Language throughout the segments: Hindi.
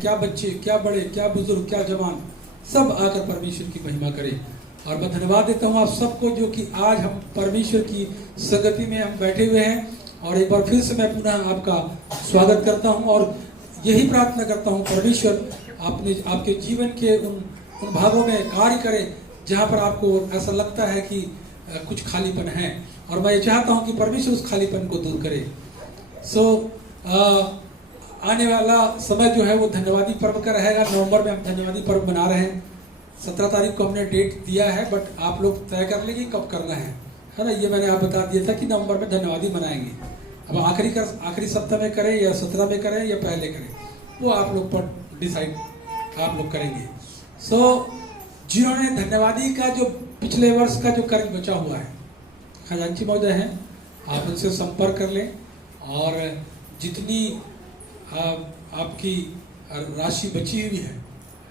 क्या बच्चे, क्या बड़े, क्या बुजुर्ग, क्या जवान, सब आकर परमेश्वर की महिमा करें। और मैं धन्यवाद देता हूँ आप सबको जो कि आज हम परमेश्वर की संगति में हम बैठे हुए हैं। और एक बार फिर से मैं पुनः आपका स्वागत करता हूँ और यही प्रार्थना करता हूँ परमेश्वर आपके जीवन के उन भागों में कार्य करें जहाँ पर आपको ऐसा लगता है कि कुछ खालीपन है, और मैं ये चाहता हूँ कि परमेश्वर उस खालीपन को दूर करे। आने वाला समय जो है वो धन्यवादी पर्व का रहेगा। नवंबर में हम धन्यवादी पर्व मना रहे हैं। 17 तारीख को हमने डेट दिया है, बट आप लोग तय कर लेंगे कब करना है ना। ये मैंने आप बता दिया था कि नवंबर में धन्यवादी मनाएंगे। अब आखिरी सप्ताह में करें या 17 में करें या पहले करें, वो आप लोग पर डिसाइड आप लोग करेंगे। जिन्होंने धन्यवादी का जो पिछले वर्ष का जो कर्ज बचा हुआ है, खजांची महोदय हैं, आप उनसे संपर्क कर लें और जितनी आपकी राशि बची हुई है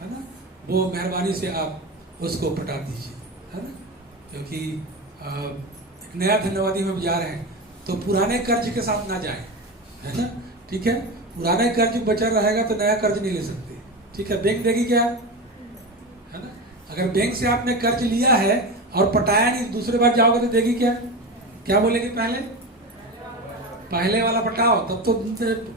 ना, वो मेहरबानी से आप उसको पटा दीजिए, है ना। क्योंकि एक नया धन्यवादी में जा रहे हैं तो पुराने कर्ज के साथ ना जाएं, है ना। ठीक है, पुराने कर्ज बचा रहेगा तो नया कर्ज नहीं ले सकते। ठीक है, बैंक देगी क्या, है ना। अगर बैंक से आपने कर्ज लिया है और पटाया नहीं, दूसरे बार जाओगे तो देगी क्या बोलेगी, पहले वाला पटाओ तब तो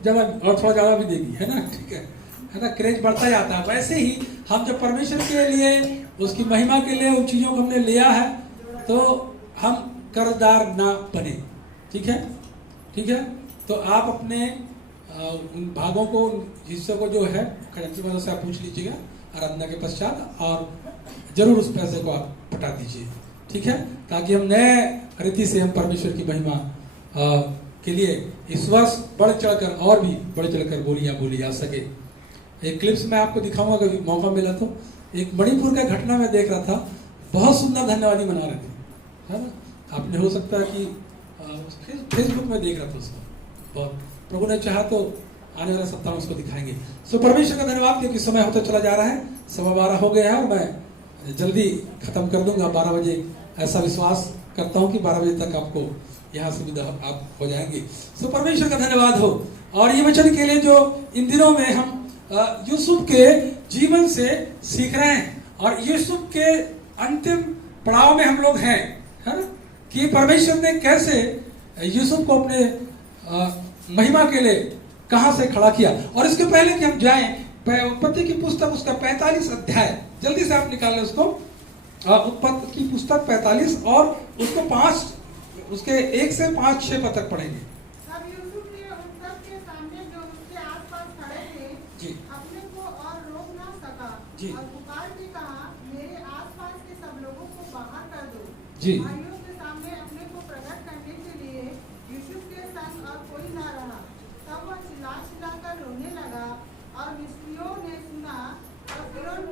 जब और थोड़ा ज्यादा भी देगी, है ना। ठीक है ना, क्रेज बढ़ता जाता है। वैसे ही हम जब परमेश्वर के लिए, उसकी महिमा के लिए उन चीजों को हमने लिया है तो हम कर्जदार ना बने। ठीक है। तो आप अपने उन भागों को, हिस्सों को जो है खजांची मदद से आप पूछ लीजिएगा आराधना के पश्चात, और जरूर उस पैसे को आप पटा दीजिए। ठीक है, ताकि हम नए रीति से हम परमेश्वर की महिमा के लिए इस वर्ष बढ़ चढ़कर और भी बढ़ चढ़कर बोली जा सके। एक क्लिप्स मैं आपको दिखाऊंगा कभी मौका मिला तो। एक मणिपुर का घटना मैं देख रहा था, बहुत सुंदर धन्यवादी मना रहे थे, है ना। आपने हो सकता है कि फेसबुक में देख रहा था उसको, बहुत प्रभु ने चाहा तो आने वाला सप्ताह में उसको दिखाएंगे। परमेश्वर का धन्यवाद, क्योंकि समय होता चला जा रहा है, 12:15 हो गया है और मैं जल्दी खत्म कर दूंगा 12 बजे। ऐसा विश्वास करता हूँ कि 12 बजे तक आपको यहाँ सुविधा आप हो जाएंगे। परमेश्वर का धन्यवाद हो। और ये वचन के लिए जो इन दिनों में हम यूसुफ के जीवन से सीख रहे हैं, और यूसुफ के अंतिम पड़ाव में हम लोग हैं, है ना, कि परमेश्वर ने कैसे यूसुफ को अपने महिमा के लिए कहां से खड़ा किया। और इसके पहले कि हम जाएं, उत्पत्ति की पुस्तक उसका 45 अध्याय, जल्दी से आप निकाल लें उसको। उत्पत्ति की पुस्तक 45 और उसको 5, उसके 1 से 5-6 पद तक पढ़ेंगे। तब यूसुफ ने उन सब के सामने जो उसके आसपास खड़े थे जी, अपने को और रोक ना सका जी, और पुकार के कहा, मेरे आसपास के सब लोगों को बाहर कर दो। जी। भाइयों के सामने अपने को प्रकट करने के लिए यूसुफ के संग और कोई ना रहा। तब वह चिल्लाकर रोने लगा और मिस्रियों ने सुना, और फिरौन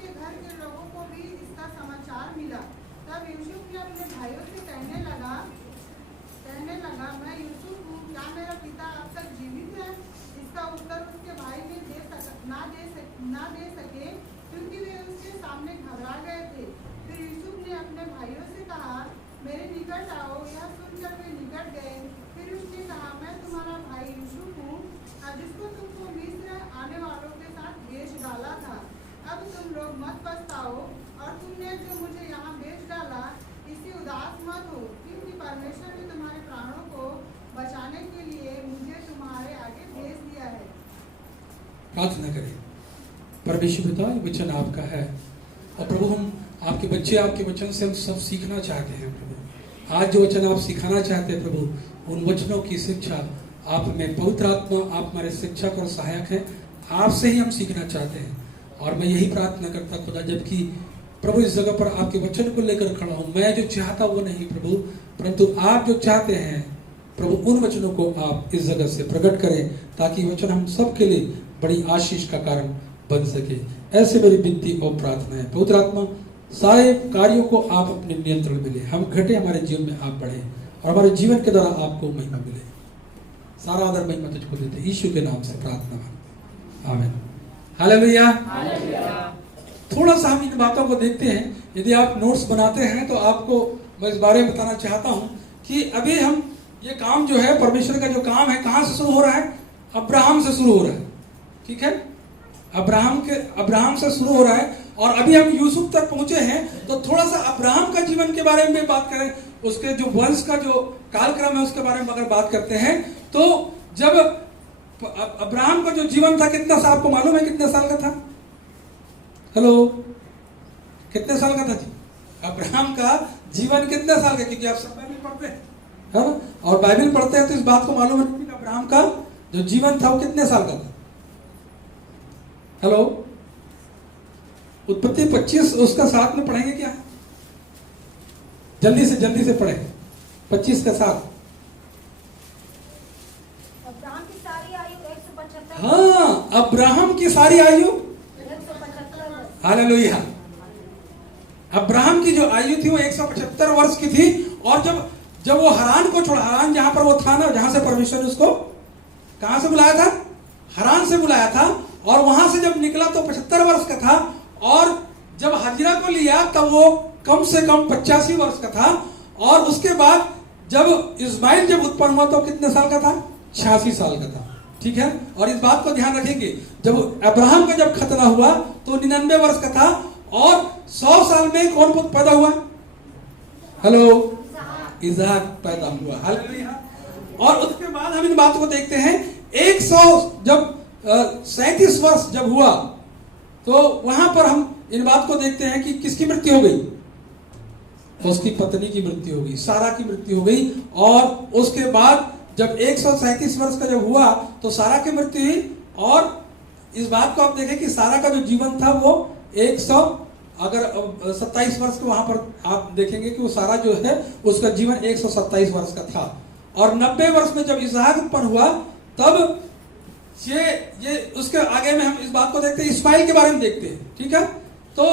के घर के लोगों को भी इसका समाचार मिला। तब यूसुफ ने अपने भाइयों से कहने लगा, मैं यूसुफ हूँ, क्या मेरा पिता अब तक जीवित है? इसका उत्तर उसके भाई ने ना दे सके, क्योंकि वे उसके सामने घबरा गए थे। फिर यूसुफ ने अपने भाइयों से कहा, मेरे निकट आओ। यह सुनकर वे निकट गए। फिर उसने कहा, मैं तुम्हारा भाई यूसुफ हूँ, जिसको तुमको मिस्र आने वालों के साथ बेच डाला था। अब तुम लोग मत पछताओ, और तुमने जो मुझे यहाँ बेच डाला इससे उदास मत हो, क्योंकि परमेश्वर ने तुम्हारे प्राणों को बचाने के लिए मुझे तुम्हारे आगे भेज दिया है। प्रार्थना करें। परमेश्वर पिता, ये वचन आपका है और प्रभु हम आपके बच्चे, आपके वचन से हम सब सीखना चाहते हैं। प्रभु आज जो वचन आप सिखाना चाहते हैं प्रभु, उन वचनों की शिक्षा आप में, पवित्र आत्मा आप हमारे शिक्षक और सहायक हैं, आपसे ही हम सीखना चाहते हैं। और मैं यही प्रार्थना करता खुदा, जबकि प्रभु इस जगह पर आपके वचन को लेकर खड़ा हूं, मैं जो चाहता वो नहीं प्रभु, परंतु आप जो चाहते हैं प्रभु, उन वचनों को आप इस जगह से प्रकट करें, ताकि वचन हम सब के लिए बड़ी आशीष का कारण बन सके। ऐसे मेरी विनती और प्रार्थना है। पवित्र आत्मा, सारे कार्यों को आप अपने नियंत्रण में ले, हम घटे, हमारे जीवन में आप बढ़े और हमारे जीवन के द्वारा आपको महिमा मिले। सारा आदर महिमा तुझको देते यीशु के नाम से प्रार्थना, आमीन। हालेलुया। थोड़ा सा हम इन बातों को देखते हैं। यदि आप नोट्स बनाते हैं तो आपको मैं इस बारे में बताना चाहता हूं कि अभी हम ये काम जो है, परमेश्वर का जो काम है, कहां से शुरू हो रहा है? अब्राहम से शुरू हो रहा है। ठीक है, अब्राहम से शुरू हो रहा है और अभी हम यूसुफ तक पहुंचे हैं। तो थोड़ा सा अब्राहम का जीवन के बारे में बात करें, उसके जो वंश का जो कालक्रम है उसके बारे में अगर बात करते हैं, तो जब अब्राहम का जो जीवन था कितना सा आपको मालूम है कितने साल का था? हेलो, कितने साल का था जी अब्राहम का जीवन? कितने साल का? क्योंकि आप सब बाइबल पढ़ते हैं, है ना, और बाइबल पढ़ते हैं तो इस बात को मालूम है कि अब्राहम का जो जीवन था वो कितने साल का था? हेलो, उत्पत्ति 25 उसका साथ में पढ़ेंगे क्या? जल्दी से पढ़े 25 का साथ। अब्राहम की सारी आयु 175। हाँ, अब्राहम की सारी आयु 175। हालेलुया। अब्राहम की जो आयु थी वो 175 वर्ष की थी। और जब वो हरान को छोड़ा, हरान जहां पर वो था ना, जहां से परमेश्वर ने उसको कहां से बुलाया था? हरान से बुलाया था। और वहां से जब निकला तो 75 वर्ष का था। और जब हाजिरा को लिया तब वो कम से कम 85 वर्ष का था। और उसके बाद जब इस्माइल जब उत्पन्न हुआ तो कितने साल का था? 86 साल का था। ठीक है, और इस बात को ध्यान रखेंगे, जब अब्राहम का जब खतना हुआ तो 99 वर्ष का था। और 100 साल में कौन पुत्र पैदा हुआ? हेलो, इसहाक पैदा हुआ। हालेलुया। और उसके बाद हम इन बातों को देखते हैं, 137 वर्ष जब हुआ तो वहां पर हम इन बात को देखते हैं कि किसकी मृत्यु हो गई? तो उसकी पत्नी की मृत्यु हो गई, सारा की मृत्यु हो गई। और उसके बाद जब 137 वर्ष का जब हुआ तो सारा की मृत्यु हुई। और इस बात को आप देखें कि सारा का जो जीवन था वो 127 वर्ष को वहां पर आप देखेंगे कि वो सारा जो है उसका जीवन 127 वर्ष का था। और 90 वर्ष में जब इसहाक उत्पन्न हुआ तब ये उसके आगे में हम इस बात को देखते हैं, इस्माइल के बारे में देखते हैं। ठीक है, तो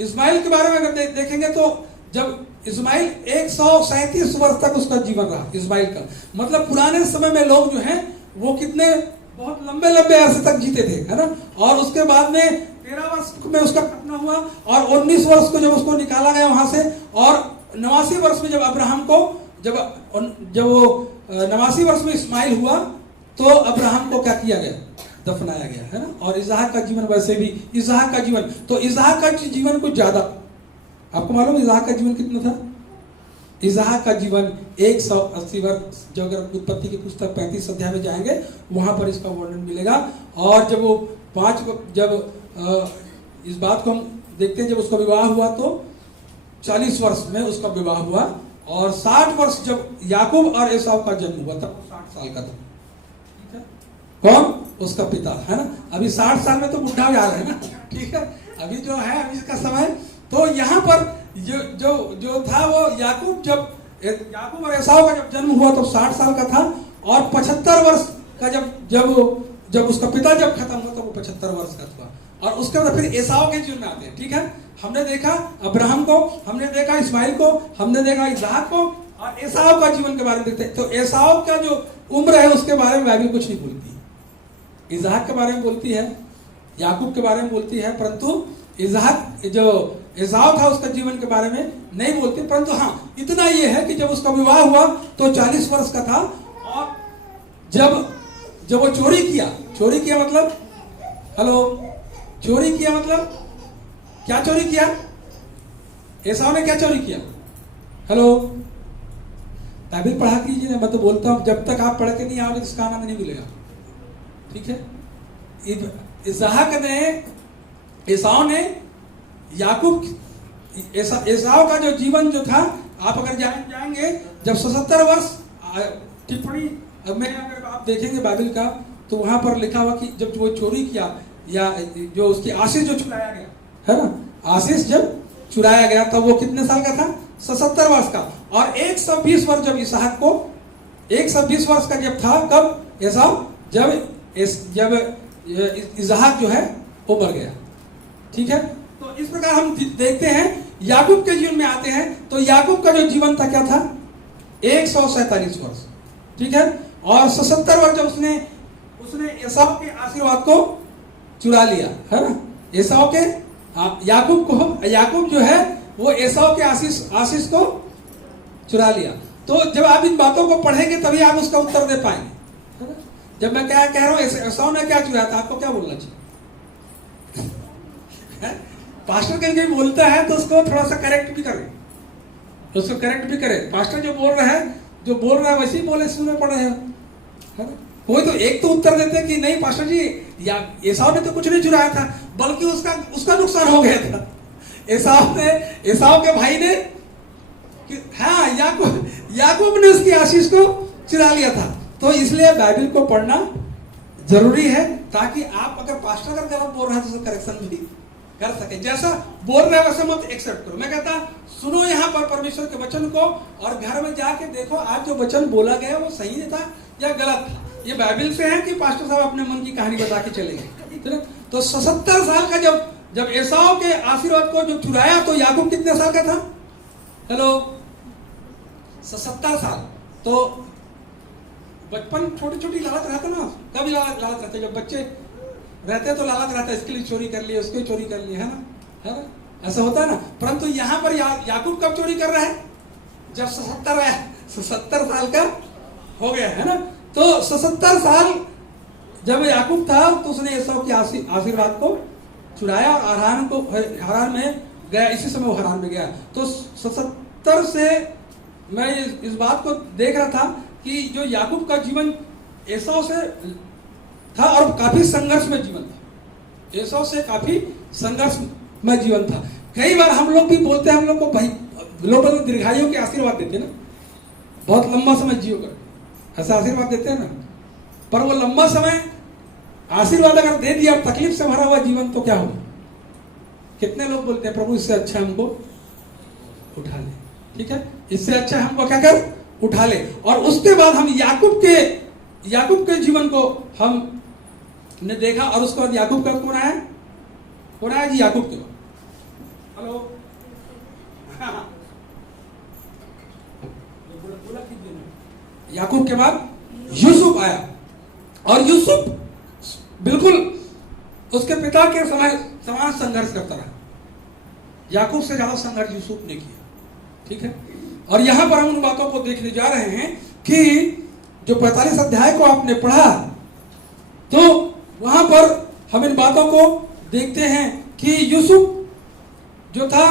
इस्माइल के बारे में अगर देखेंगे तो जब इस्माइल 137 वर्ष तक उसका जीवन रहा, इस्माइल का मतलब पुराने समय में लोग जो हैं वो कितने बहुत लंबे अरसे तक जीते थे, है ना। और उसके बाद में 13 वर्ष में उसका खतना हुआ और 19 वर्ष को जब उसको निकाला गया वहां से। और 89 वर्ष में जब अब्राहम को जब वो 89 वर्ष में इस्माइल हुआ तो अब्राहम को क्या किया गया? दफनाया गया, है ना। और इसहाक का जीवन वैसे भी, इसहाक का जीवन तो इसहाक का जीवन कुछ ज्यादा, आपको मालूम है इसहाक का जीवन कितना था? इसहाक का जीवन 180 वर्ष। जब अगर उत्पत्ति की पुस्तक 35 अध्याय में जाएंगे वहां पर इसका वर्णन मिलेगा। और जब वो इस बात को हम देखते हैं, जब उसका विवाह हुआ तो 40 वर्ष में उसका विवाह हुआ। और 60 वर्ष जब याकूब और एसाव का जन्म हुआ तब 60 साल का था। ठीक है, कौन? उसका पिता, है ना। अभी 60 साल में तो बुढ़ा जा रहा है ना। ठीक है, अभी जो है अभी इसका समय, तो यहाँ पर जो था वो याकूब और एसाव का जब जन्म हुआ तो 60 साल का था। और 75 वर्ष का जब उसका पिता जब खत्म हुआ तो वो 75 वर्ष का था। और उसके बाद फिर एसाव के जीवन में आते हैं। ठीक है, हमने देखा अब्राहम को, हमने देखा इस्माइल को, हमने देखा इसहाक को, और एसाव का जीवन के बारे में देखते हैं। तो एसाव का जो उम्र है उसके बारे में बाइबल कुछ नहीं बोलती। इसहाक के बारे में बोलती है, याकूब के बारे में बोलती है, परंतु इसहाक जो एसाव था उसका जीवन के बारे में नहीं बोलती। परंतु हाँ, इतना ये है कि जब उसका विवाह हुआ तो 40 वर्ष का था। और जब वो चोरी किया मतलब, हेलो, चोरी किया मतलब क्या चोरी किया? एसाव ने क्या चोरी किया? हेलो, बाइबल पढ़ा कीजिए ना। मैं तो बोलता हूं जब तक आप पढ़ के नहीं आओगे इसका आनंद नहीं मिलेगा। ठीक है, एसाव ने याकूब, एसाव का जो जीवन जो था, आप अगर जाएंगे जब 77 वर्ष टिप्पणी में अगर आप देखेंगे बाइबल का तो वहां पर लिखा हुआ कि जब वो चोरी किया या जो उसकी आशीष जो चुराया गया, है ना, आशीष जब चुराया गया तब वो कितने साल का था? 77 वर्ष का। और 120 वर्ष जब इसहाक को 120 वर्ष का जब था, कब? एसाव जब इसहाक जो है वो मर गया। ठीक है, तो इस प्रकार हम देखते हैं। याकूब के जीवन में आते हैं तो याकूब का जो जीवन था क्या था? 147 वर्ष। ठीक है, और 77 वर्ष जब उसने एसाव के आशीर्वाद को चुरा लिया, है ना। एसाव के याकूब जो है वो एसाव के आशीष को चुरा लिया। तो जब आप इन बातों को पढ़ेंगे तभी आप उसका उत्तर दे पाएंगे, है ना। जब मैं क्या कह रहा हूं एसाव ने क्या चुराया था, आपको क्या बोलना चाहिए? पास्टर कहीं बोलता है तो उसको थोड़ा सा करेक्ट भी करे, उसको करेक्ट भी करे। पास्टर जो बोल रहा है वैसे ही बोले, सुनने पड़ रहे हैं, है ना। कोई तो एक तो उत्तर देते हैं कि नहीं पास्टर जी, या एसाव ने तो कुछ नहीं चुराया था, बल्कि उसका नुकसान हो गया था। एसाव के भाई ने, हाँ, याकूब ने उसकी आशीष को चुरा लिया था। तो इसलिए बाइबल को पढ़ना जरूरी है, ताकि आप अगर पास्टर अगर गलत बोल रहा है तो उसका करेक्शन भी कर सके। जैसा बोल रहा है वैसे मत एक्सेप्ट करो। मैं कहता सुनो यहाँ पर परमेश्वर के वचन को, और घर में जाके देखो आज जो वचन बोला गया वो सही था या गलत था। ये बाइबल से है कि पास्टर साहब अपने मन की कहानी बता के चले गए। तो 77 साल का जब एसाव के आशीर्वाद को जो चुराया, तो याकूब कितने साल का था? हेलो, 77 साल। तो बचपन छोटी छोटी लालच रहता ना, कभी लालच रहता, जब बच्चे रहते तो लालच रहता है, इसके लिए चोरी कर लिए, उसके चोरी कर लिए, है ना, ऐसा होता है ना। परंतु यहाँ पर याकूब कब चोरी कर रहा है? जब 77 साल का हो गया, है ना। तो 77 साल जब याकूब था तो उसने एसाव के आशीर्वाद को चुराया, हरान में गया। इसी समय वो हरान में गया। तो 77 से मैं इस बात को देख रहा था कि जो याकूब का जीवन एसाव से था और काफी संघर्ष में जीवन था। एसाव से काफी संघर्ष में जीवन था। कई बार हम लोग भी बोलते हैं, हम लोग को भाई लोग दीर्घायु के आशीर्वाद देते हैं ना, बहुत लंबा समय जियो कर, ऐसा आशीर्वाद देते हैं ना। पर वो लंबा समय आशीर्वाद अगर दे दिया, तकलीफ से भरा हुआ जीवन, तो क्या होगा? कितने लोग बोलते हैं प्रभु इससे अच्छा हमको उठा ले, ठीक है, इससे अच्छा हमको क्या कर, उठा ले। और उसके बाद हम याकूब के जीवन को हमने देखा, और उसके बाद याकूब का कौन आया जी? याकूब के बाद, हेलो, याकूब के बाद यूसुफ आया, और यूसुफ बिल्कुल उसके पिता के समान संघर्ष करता रहा। याकूब से ज्यादा संघर्ष यूसुफ ने किया, ठीक है। और यहां पर हम उन बातों को देखने जा रहे हैं कि जो 45 अध्याय को आपने पढ़ा, तो वहां पर हम इन बातों को देखते हैं कि यूसुफ जो था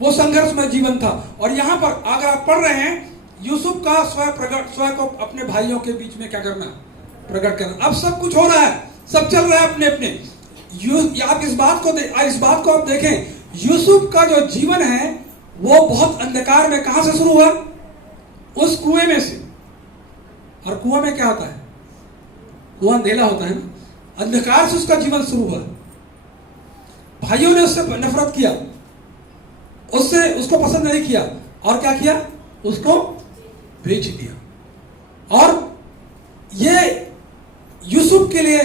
वो संघर्ष में जीवन था। और यहां पर अगर आप पढ़ रहे हैं, यूसुफ का स्वयं को अपने भाइयों के बीच में क्या करना, प्रकट करना। अब सब कुछ हो रहा है, सब चल रहा है अपने अपने। आप इस बात को आप देखें, यूसुफ का जो जीवन है वो बहुत अंधकार में, कहां से शुरू हुआ? उस कुएं में से। और कुआं में क्या होता है? कुआं अंधेरा होता है ना, अंधकार से उसका जीवन शुरू हुआ। भाइयों ने उससे नफरत किया, उसको पसंद नहीं किया, और क्या किया? उसको बेच दिया। और ये यूसुफ के लिए,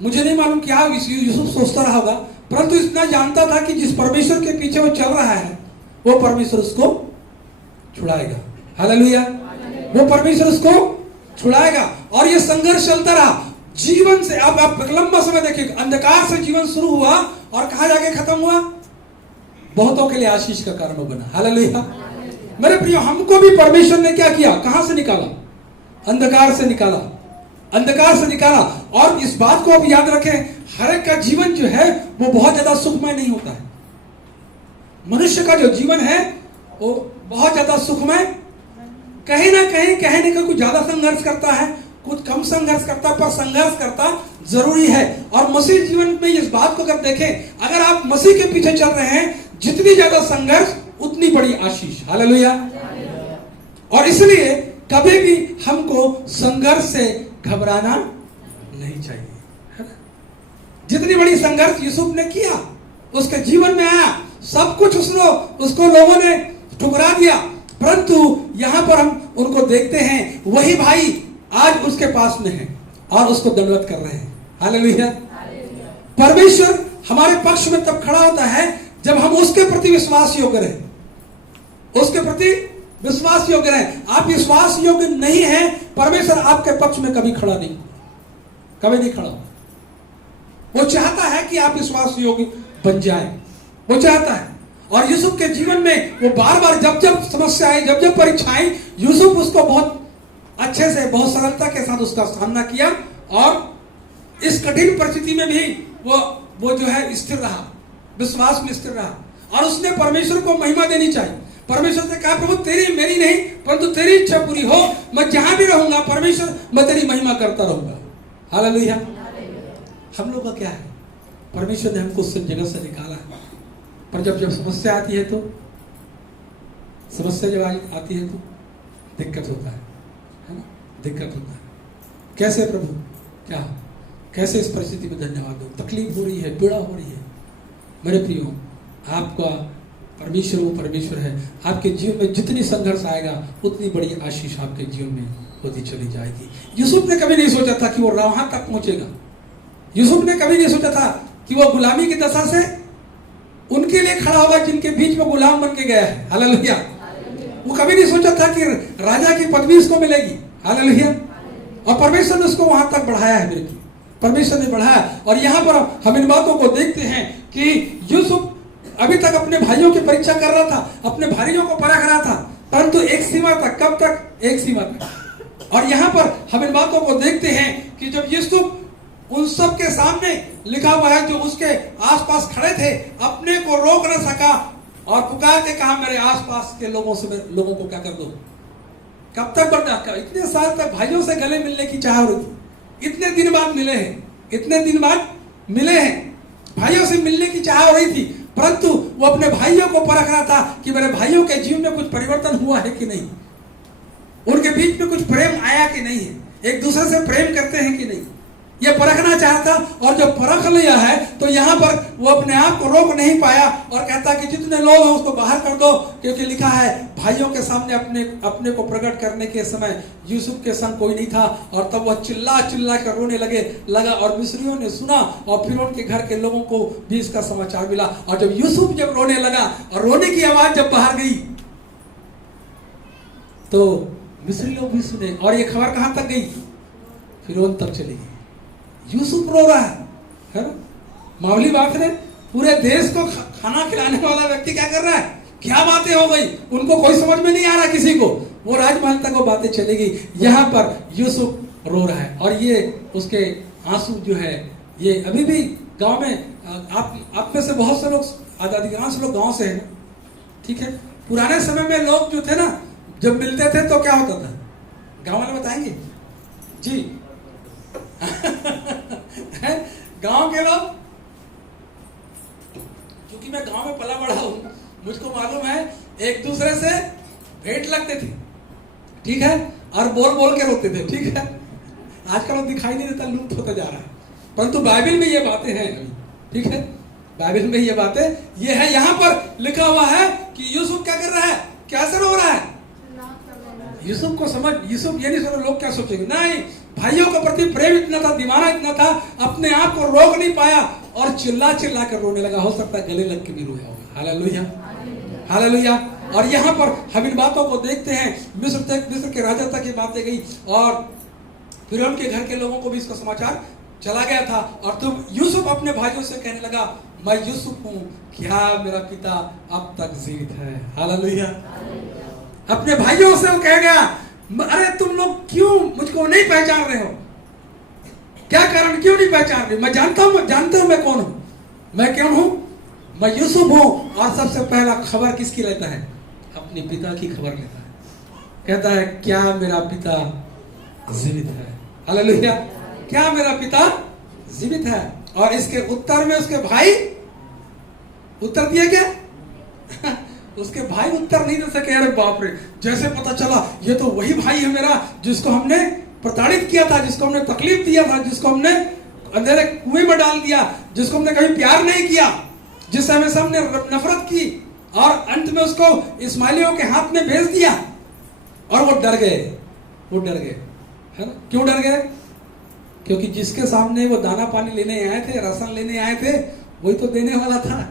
मुझे नहीं मालूम क्या यूसुफ सोचता रहा होगा, परंतु इतना जानता था कि जिस परमेश्वर के पीछे वो चल रहा है वो परमेश्वर उसको छुड़ाएगा। हालेलुया, वो परमेश्वर उसको छुड़ाएगा। और ये संघर्ष चलता रहा जीवन से। अब आप लंबा समय देखिए, अंधकार से जीवन शुरू हुआ और कहां जाके खत्म हुआ? बहुतों के लिए आशीष का कारण बना। हालेलुया। मेरे प्रियो, हमको भी परमेश्वर ने क्या किया? कहां से निकाला? अंधकार से निकाला, अंधकार से निकाला। और इस बात को आप याद रखें, हर एक का जीवन जो है वो बहुत ज्यादा सुखमय नहीं होता है। मनुष्य का जो जीवन है वो बहुत ज्यादा सुखमय, कहीं ना कहीं कुछ ज्यादा संघर्ष करता है, कुछ कम संघर्ष करता, पर संघर्ष करता जरूरी है। और मसीह जीवन में इस बात को अगर देखें, अगर आप मसीह के पीछे चल रहे हैं, जितनी ज्यादा संघर्ष उतनी बड़ी आशीष। हालेलुया। और इसलिए कभी भी हमको संघर्ष से घबराना नहीं चाहिए, है ना। जितनी बड़ी संघर्ष यूसुफ ने किया, उसके जीवन में आया, सब कुछ उसको लोगों ने ठुकरा दिया, परंतु यहां पर हम उनको देखते हैं, वही भाई आज उसके पास में है और उसको दंडवत कर रहे हैं। हालेलुया। परमेश्वर हमारे पक्ष में तब खड़ा होता है जब हम उसके प्रति विश्वास योग्य रहें, उसके प्रति विश्वास योग्य रहें। आप विश्वास योग्य नहीं है, परमेश्वर आपके पक्ष में कभी खड़ा नहीं, कभी नहीं खड़ा। वो चाहता है कि आप विश्वास योग्य बन जाए, वो चाहता है। और यूसुफ के जीवन में वो बार बार जब जब समस्या आई, जब जब परीक्षा आई, यूसुफ उसको बहुत अच्छे से बहुत सरलता के साथ उसका सामना किया और इस कठिन परिस्थिति में भी वो जो है स्थिर रहा, विश्वास में स्थिर रहा और उसने परमेश्वर को महिमा देनी चाहिए। परमेश्वर से कहा प्रभु तेरी मेरी नहीं परंतु तेरी इच्छा पूरी हो, मैं जहां भी रहूंगा परमेश्वर मैं तेरी महिमा करता रहूंगा। हालेलुया। हम लोग का क्या है, परमेश्वर ने हमको उस जगह से निकाला है, पर जब समस्या आती है तो समस्या जब आती है तो दिक्कत होता है ना, दिक्कत होता है। कैसे प्रभु, क्या कैसे इस परिस्थिति में धन्यवाद दो, तकलीफ हो रही है, पीड़ा हो रही है। मेरे प्रियो, आपका परमेश्वर वो परमेश्वर है। आपके जीवन में जितनी संघर्ष आएगा उतनी बड़ी आशीष आपके जीवन में होती चली जाएगी। यूसुफ ने कभी नहीं सोचा था कि वो वहां तक पहुंचेगा। यूसुफ ने कभी नहीं सोचा था कि वो गुलामी की दशा से उनके लिए खड़ा होगा जिनके बीच में गुलाम बन के गया है। हालेलुया। वो कभी नहीं सोचा था कि राजा की पदवी इसको मिलेगी। हालेलुया। और परमेश्वर ने उसको वहां तक बढ़ाया है। मेरे परमेश्वर ने बढ़ाया। और यहाँ पर हम इन बातों को देखते हैं कि यूसुफ अभी तक अपने भाइयों की परीक्षा कर रहा था, अपने भाइयों को परख रहा था, परंतु एक सीमा तक। कब तक? एक सीमा तक। और यहाँ पर हम इन बातों को देखते हैं कि जब यूसुफ उन सब के सामने लिखा हुआ है जो उसके आसपास खड़े थे, अपने को रोक न सका और पुकार के कहा मेरे आसपास के लोगों को क्या कर दो। कब तक बर्दाश्त? इतने साल तक भाइयों से गले मिलने की चाह रही थी, इतने दिन बाद मिले हैं, इतने दिन बाद मिले हैं, भाइयों से मिलने की चाह हो रही थी, परंतु वो अपने भाइयों को परख रहा था कि मेरे भाइयों के जीवन में कुछ परिवर्तन हुआ है कि नहीं, उनके बीच में कुछ प्रेम आया कि नहीं है, एक दूसरे से प्रेम करते हैं कि नहीं, ये परखना चाहता। और जब परख लिया है तो यहाँ पर वो अपने आप को रोक नहीं पाया और कहता कि जितने लोग हैं उसको बाहर कर दो, क्योंकि लिखा है भाइयों के सामने अपने को प्रकट करने के समय यूसुफ के संग कोई नहीं था। और तब वह चिल्ला चिल्ला कर रोने लगा और मिस्रियों ने सुना और फिर उनके घर के लोगों को भी इसका समाचार मिला। और जब यूसुफ जब रोने लगा और रोने की आवाज जब बाहर गई तो मिस्री लोग भी सुने और ये खबर कहां तक गई? फिरौन तक चली गई। यूसुफ रो रहा है ना? मामूली बात है, पूरे देश को खाना खिलाने वाला व्यक्ति क्या कर रहा है? क्या बातें हो गई, उनको कोई समझ में नहीं आ रहा किसी को, वो राजमहल तक वो बातें चली गई। यहाँ पर यूसुफ रो रहा है और ये उसके आंसू जो है ये अभी भी गांव में आप में से बहुत से लोग, अधिकांश लोग गांव से है ना, ठीक है। पुराने समय में लोग जो थे ना जब मिलते थे तो क्या होता था, गांव वाले बताएंगे जी गांव के लोग, क्योंकि मैं गांव में पला बड़ा हूं, मुझको मालूम है एक दूसरे से भेंट लगते थे, ठीक है, और बोल बोल के रोते थे, ठीक है। आजकल दिखाई नहीं देता, लुप्त होता जा रहा है, परंतु बाइबल में ये बातें हैं अभी, ठीक है, बाइबल में ये बातें ये है। यहाँ पर लिखा हुआ है कि यूसुफ क्या कर रहा है, कैसे रो रहा है। यूसुफ को समझ, यूसुफ ये नहीं सोच लोग क्या सोचेंगे, नहीं, भाइयों के प्रति प्रेम इतना था, दीवाना इतना था, अपने आप को रोक नहीं पाया और चिल्ला चिल्ला कर रोने लगा। हो सकता है गले लग के भी रोया होगा। Hallelujah, hallelujah. और यहाँ पर हम इन बातों को देखते हैं, मिस्र के राजा तक ये बातें गई और फिर उनके घर के लोगों को भी इसका समाचार चला गया था। और तुम यूसुफ अपने भाइयों से कहने लगा, मैं यूसुफ हूँ, क्या मेरा पिता अब तक जीवित है। हालेलुया। अपने भाइयों से वो कह गया, अरे तुम लोग क्यों मुझको नहीं पहचान रहे हो, क्या कारण, क्यों नहीं पहचान रहे? मैं जानता हूं मैं कौन हूं, मैं कौन हूं, मैं यूसुफ हूं। और सबसे पहला खबर किसकी लेता है? अपने पिता की खबर लेता है, कहता है क्या मेरा पिता जीवित है। हालेलुया, क्या मेरा पिता जीवित है। और इसके उत्तर में उसके भाई उत्तर दिया क्या उसके भाई उत्तर नहीं दे सके। अरे बाप रे, जैसे पता चला ये तो वही भाई है मेरा जिसको हमने प्रताड़ित किया था, जिसको हमने तकलीफ दिया था, जिसको हमने अंधेरे कुएं में डाल दिया, जिसको हमने कभी प्यार नहीं किया, जिस समय से हमने नफरत की और अंत में उसको इस्माइलियों के हाथ में भेज दिया। और वो डर गए, है ना? क्यों डर गए? क्योंकि जिसके सामने वो दाना पानी लेने आए थे, राशन लेने आए थे, वही तो देने वाला था।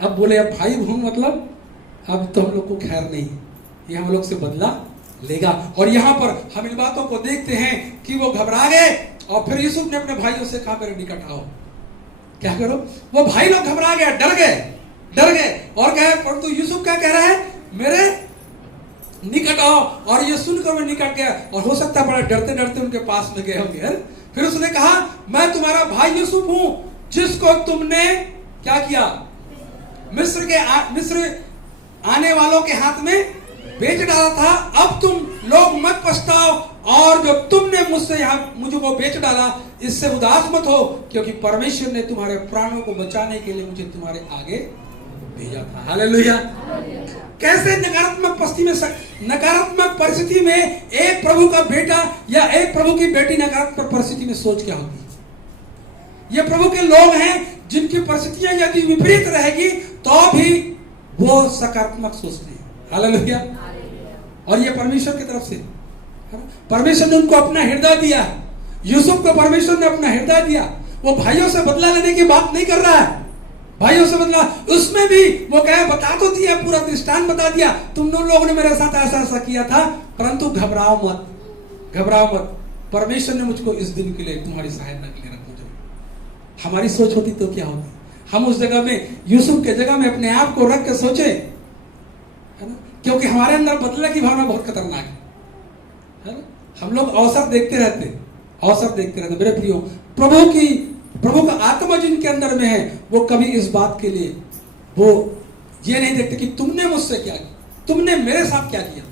अब बोले अब भाई हूं, मतलब अब तो हम लोग को खैर नहीं, ये हम लोग से बदला लेगा। और यहाँ पर हम इन बातों को देखते हैं कि वो घबरा गए और फिर यूसुफ ने अपने भाइयों से कहा मेरे निकट आओ, क्या करो। वो भाई लोग घबरा गए, डर गए और कहे, परंतु यूसुफ क्या कह रहा है, निकट आओ। और ये सुनकर मैं निकट गया, और हो सकता है बड़ा डरते डरते उनके पास में गए होंगे। फिर उसने कहा, मैं तुम्हारा भाई यूसुफ हूं, जिसको तुमने क्या किया, मिस्र आने वालों के हाथ में बेच डाला था। अब तुम लोग मत पछताओ, और जो तुमने मुझसे यहाँ मुझको बेच डाला, इससे उदास मत हो, क्योंकि परमेश्वर ने तुम्हारे प्राणों को बचाने के लिए मुझे तुम्हारे आगे भेजा था। हालेलुया। कैसे नकारात्मक परिस्थिति में एक प्रभु का बेटा या एक प्रभु की बेटी नकारात्मक परिस्थिति में सोच क्या होगी? ये प्रभु के लोग हैं जिनकी परिस्थितियां यदि विपरीत रहेगी तो भी वो सकारात्मक सोचते हैं। हालेलुया। और ये परमेश्वर की तरफ से, परमेश्वर ने उनको अपना हृदय दिया। यूसुफ को परमेश्वर ने अपना हृदय दिया। वो भाइयों से बदला लेने की बात नहीं कर रहा है, भाइयों से बदला, उसमें भी वो कहे, बता तो दिया, पूरा दृष्टांत बता दिया, तुम लोगों ने मेरे साथ ऐसा ऐसा किया था, परंतु घबराओ मत, घबराओ मत, परमेश्वर ने मुझको इस दिन के लिए, तुम्हारी सहायता के लिए रखा। हमारी सोच होती तो क्या होती? हम उस जगह में, यूसुफ के जगह में अपने आप को रख के सोचे, है ना? क्योंकि हमारे अंदर बदले की भावना बहुत खतरनाक है ना? हम लोग अवसर देखते रहते, अवसर देखते रहते। मेरे प्रियो, प्रभु का आत्मा जिनके अंदर में है, वो कभी इस बात के लिए वो ये नहीं देखते कि तुमने मुझसे क्या किया, तुमने मेरे साथ क्या किया,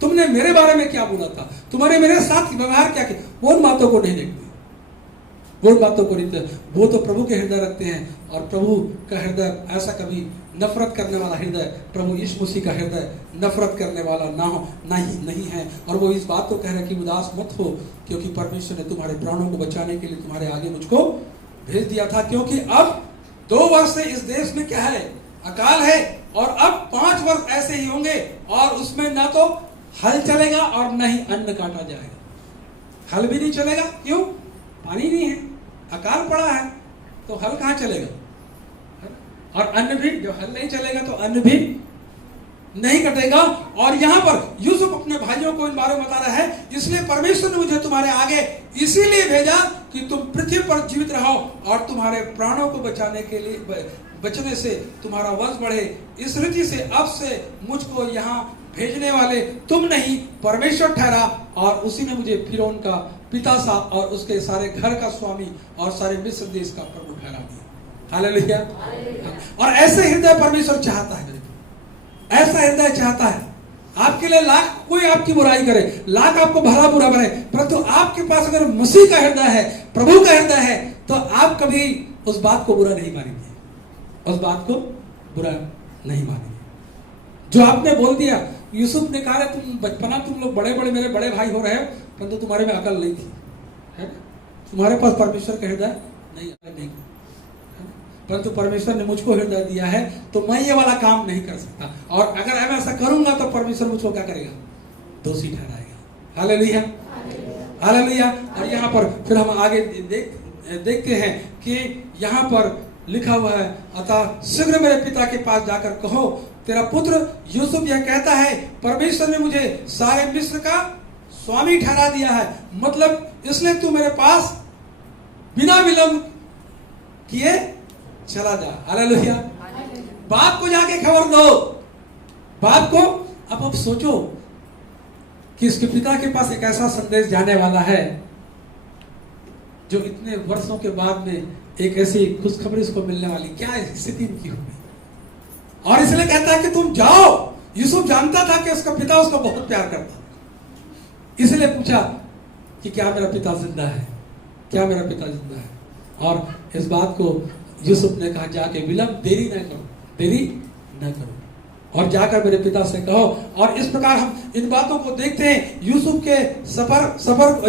तुमने मेरे बारे में क्या बोला था, तुम्हारे मेरे साथ व्यवहार क्या किया, वो उन बातों को नहीं देखते, वो बातों को नहीं। वो तो प्रभु के हृदय रखते हैं, और प्रभु का हृदय ऐसा कभी नफरत करने वाला हृदय, प्रभु यीशु मसीह का हृदय नफरत करने वाला नहीं है। और वो इस बात को कह रहे कि उदास मत हो, क्योंकि परमेश्वर ने तुम्हारे प्राणों को बचाने के लिए तुम्हारे आगे मुझको भेज दिया था। क्योंकि अब 2 वर्ष से इस देश में क्या है, अकाल है, और अब 5 वर्ष ऐसे ही होंगे, और उसमें ना तो हल चलेगा और न ही अन्न काटा जाएगा। हल भी नहीं चलेगा, क्यों? पानी नहीं है, अकाल पड़ा है, तो हल कहां चलेगा? और अन्न भी, जब हल नहीं चलेगा तो अन्न भी नहीं कटेगा। और यहां पर यूसुफ अपने भाइयों को इन बारे में बता रहा है, इसलिए परमेश्वर ने मुझे तुम्हारे आगे इसीलिए भेजा कि तुम पृथ्वी पर जीवित रहो, और तुम्हारे प्राणों को बचाने के लिए, बचने से तुम्हारा वंश बढ़े। इस रीति से अब से मुझको यहाँ भेजने वाले तुम नहीं, परमेश्वर ठहरा, और उसी ने मुझे फिरौन का पिता सा और उसके सारे घर का स्वामी और सारे मिस्र देश का प्रभु ठहरा दिया। हालेलुया। और ऐसे हृदय परमेश्वर चाहता है, ऐसा हृदय चाहता है। आपके लिए लाख कोई आपकी बुराई करे, लाख आपको भला बुरा बने, परंतु आपके पास अगर मसीह का हृदय है, प्रभु का हृदय है, तो आप कभी उस बात को बुरा नहीं मानेंगे, उस बात को बुरा नहीं मानेंगे। जो आपने बोल दिया, यूसुफ ने कहा, तुम बचपना तुम लोग बड़े बड़े मेरे बड़े भाई हो रहे हो, परंतु तुम्हारे में अकल नहीं थी, है तुम्हारे पास परमेश्वर का हृदय नहीं, परंतु परमेश्वर ने मुझको हृदय दिया है, तो मैं ये वाला काम नहीं कर सकता, और अगर मैं ऐसा करूंगा तो परमेश्वर मुझको क्या करेगा? दोषी ठहराएगा। Hallelujah, hallelujah. और यहाँ पर फिर हम आगे देखते हैं कि यहाँ पर लिखा हुआ है, अतः शीघ्र मेरे पिता के पास जाकर कहो, तेरा पुत्र यूसुफ यह कहता है, परमेश्वर ने मुझे सारे मिस्र का स्वामी ठहरा दिया है। मतलब इसलिए तू मेरे पास बिना विलंब किए चला जा। हालेलुया। बाप को जाके खबर दो, बाप को। अब सोचो कि इसके पिता के पास एक ऐसा संदेश जाने वाला है जो इतने वर्षों के बाद में एक ऐसी खुशखबरी इसको मिलने वाली, क्या स्थिति इनकी होगी। और इसलिए कहता है कि तुम जाओ। यूसुफ जानता था कि उसका पिता उसको बहुत प्यार करता, इसलिए पूछा कि क्या मेरा पिता जिंदा है, क्या मेरा पिता जिंदा है। और इस बात को यूसुफ ने कहा, जाके विलंब, देरी न करो, देरी न करो, और जाकर मेरे पिता से कहो। और इस प्रकार हम इन बातों को देखते हैं। यूसुफ के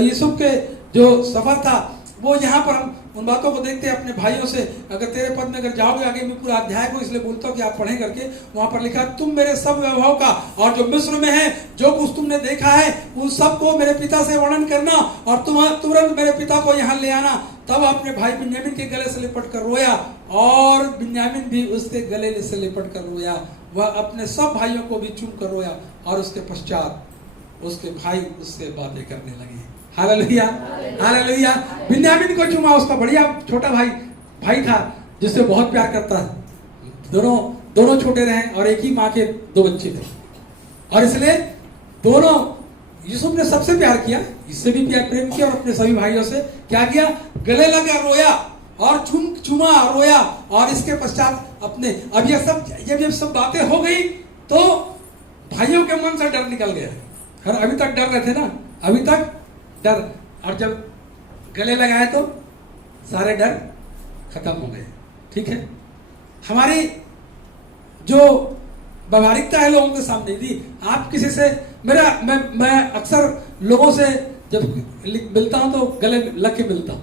यूसुफ के जो सफर था, वो यहाँ पर हम उन बातों को देखते हैं अपने भाइयों से। अगर तेरे पद में अगर जाओगे आगे, मैं पूरा अध्याय को इसलिए बोलता हूँ कि आप पढ़ें करके, वहां पर लिखा, तुम मेरे सब वैभव का और जो मिस्र में है जो कुछ तुमने देखा है उन सबको मेरे पिता से वर्णन करना, और तुम तुरंत मेरे पिता को यहाँ ले आना। तब अपने भाई बिन्यामीन के गले से लिपट कर रोया, और बिन्यामीन भी उसके गले से लिपट कर रोया। वह अपने सब भाइयों को भी चूम कर रोया, और उसके पश्चात उसके भाई उससे बातें करने लगे। Hallelujah, hallelujah. बिन्यामीन को चूमा, उसका बढ़िया छोटा भाई था जिससे बहुत प्यार करता है। दोनों छोटे रहे, और एक ही माँ के 2 बच्चे थे, और इसलिए दोनों यूसुफ ने सबसे प्यार किया, इससे भी प्यार प्रेम किया और अपने सभी भाइयों से क्या किया, गले लगा रोया और चुमा रोया। और इसके पश्चात अपने अब ये सब जब सब बातें हो गई तो भाइयों के मन से डर निकल गया। हर अभी तक डर रहे थे ना, अभी तक डर, और जब गले लगाए तो सारे डर खत्म हो गए। ठीक है, हमारी जो व्यवहारिकता है लोगों के सामने दी, आप किसी से मैं अक्सर लोगों से जब मिलता हूं तो गले लग के मिलता हूं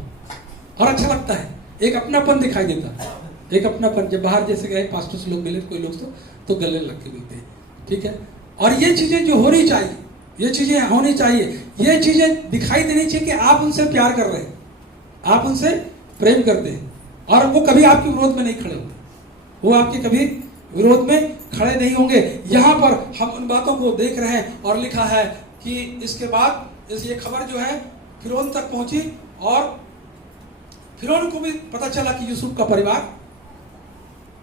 और अच्छा लगता है, एक अपनापन दिखाई देता है, एक अपनापन। जब बाहर जैसे गए पास्टर से लोग मिले कोई लोग तो गले लग के मिलते हैं। ठीक है, और ये चीजें जो होनी चाहिए, ये चीजें होनी चाहिए, ये चीजें दिखाई देनी चाहिए कि आप उनसे प्यार कर रहे हैं, आप उनसे प्रेम करते हैं और वो कभी आपके विरोध में नहीं खड़े होंगे, वो आपके कभी विरोध में खड़े नहीं होंगे। यहां पर हम उन बातों को देख रहे हैं और लिखा है कि इसके बाद ये खबर जो है फिरौन तक पहुंची और फिरौन को भी पता चला कि यूसुफ का परिवार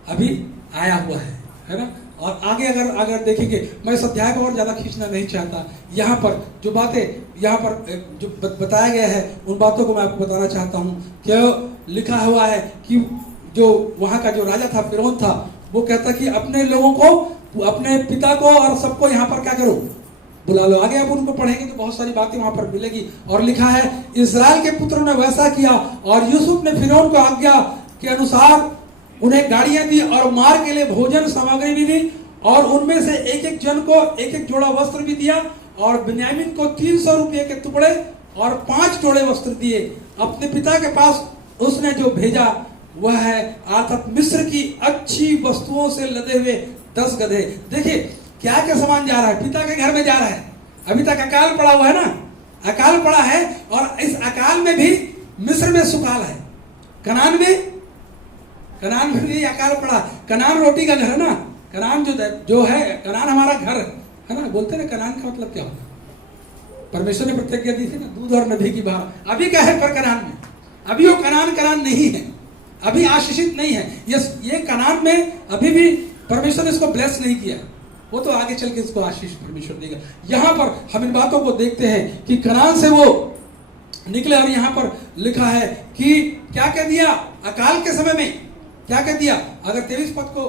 अभी आया हुआ है ना। और आगे अगर देखेंगे, मैं इस अध्याय को और ज्यादा खींचना नहीं चाहता, यहाँ पर जो बातें यहाँ पर जो बताया गया है उन बातों को मैं आपको बताना चाहता हूँ। कि लिखा हुआ है कि जो वहां का जो राजा था, फिरौन था, वो कहता कि अपने लोगों को, अपने पिता को और सबको यहाँ पर क्या करो, बुला लो। आगे आप उनको पढ़ेंगे तो बहुत सारी बातें वहां पर मिलेगी। और लिखा है इस्राएल के पुत्रों ने वैसा किया और यूसुफ ने फिरौन को आज्ञा के अनुसार उन्हें गाड़ियां दी और मार के लिए भोजन सामग्री भी दी और उनमें से एक एक जन को एक एक जोड़ा वस्त्र भी दिया और बिन्यामीन को 300 रुपये के टुकड़े और 5 जोड़े वस्त्र दिए। अपने पिता के पास उसने जो भेजा वह है अर्थात मिस्र की अच्छी वस्तुओं से लदे हुए 10 गधे। देखिए क्या क्या सामान जा रहा है, पिता के घर में जा रहा है। अभी तक अकाल पड़ा हुआ है ना, अकाल पड़ा है और इस अकाल में भी मिस्र में सुकाल है, कनान में भी अकाल पड़ा। कनान रोटी का घर है ना, कनान जो है कनान हमारा घर है ना। बोलते ना कनान का मतलब क्या होता है, परमेश्वर ने प्रतिज्ञा दी थी ना, दूध और नदी की बात। अभी क्या है पर कनान में, अभी वो कनान नहीं है, अभी आशीषित नहीं है। ये कनान में अभी भी परमेश्वर ने इसको ब्लेस नहीं किया, वो तो आगे चल के इसको आशीष परमेश्वर देगा। यहां पर हम इन बातों को देखते हैं कि कनान से वो निकले और यहां पर लिखा है कि क्या कह दिया अकाल के समय में, क्या कह दिया। अगर 23 पद को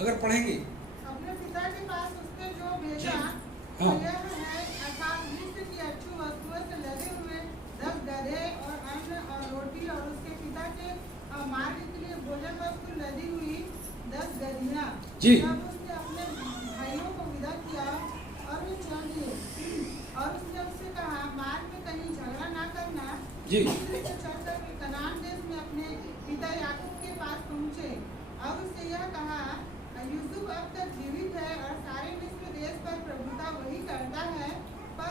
अगर पढ़ेंगे, अपने पिता के पास उसने जो भेजा हाँ। यह है अर्थात मिस्र की अच्छी वस्तुओं से लदे हुए 10 गधे और अन्न और रोटी और उसके पिता के मार्ग के लिए भोजन वस्तु लदी हुई 10 गधियां। जी। तब उसने अपने भाइयों को विदा किया और वे चल दिए और उसने उससे कहा मार्ग में कहीं झगड़ा ना करना। जी। मिस्र से चलकर वे कनान देश में अपने पिता याकूब के पास पहुंचे और उससे यह कहा यूसुफ अब तक जीवित है और सारे मिस्र देश पर प्रभुता वही करता है, पर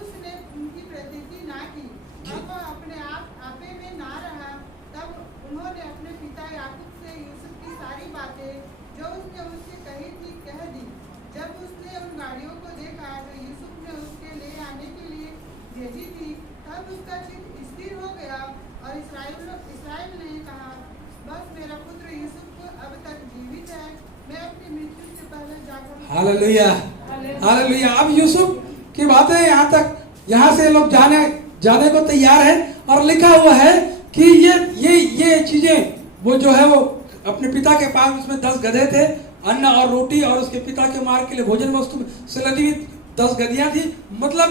उसने उनकी प्रतीति ना की। अब वह अपने आपे में ना रहा। तब उन्होंने अपने पिता याकूब से यूसुफ की सारी बातें जो उसने उससे कही थी कह दी। जब उसने उन गाड़ियों को देखा जो यूसुफ ने उसके ले आने के लिए भेजी थी, तब उसका चित्त स्थिर हो गया और इस्राएल ने कहा बस मेरा पुत्र यूसुफ अब तक जीवित है, मैं अपनी मृत्यु से पहले जाकर। Hallelujah, hallelujah. अब यूसुफ की बातें यहाँ से लोग जाने को तैयार है और लिखा हुआ है कि ये चीजें वो जो है वो अपने पिता के पास, उसमें 10 गधे थे, अन्न और रोटी और उसके पिता के मार्ग के लिए भोजन वस्तु से लदी हुई 10 गधियां थी। मतलब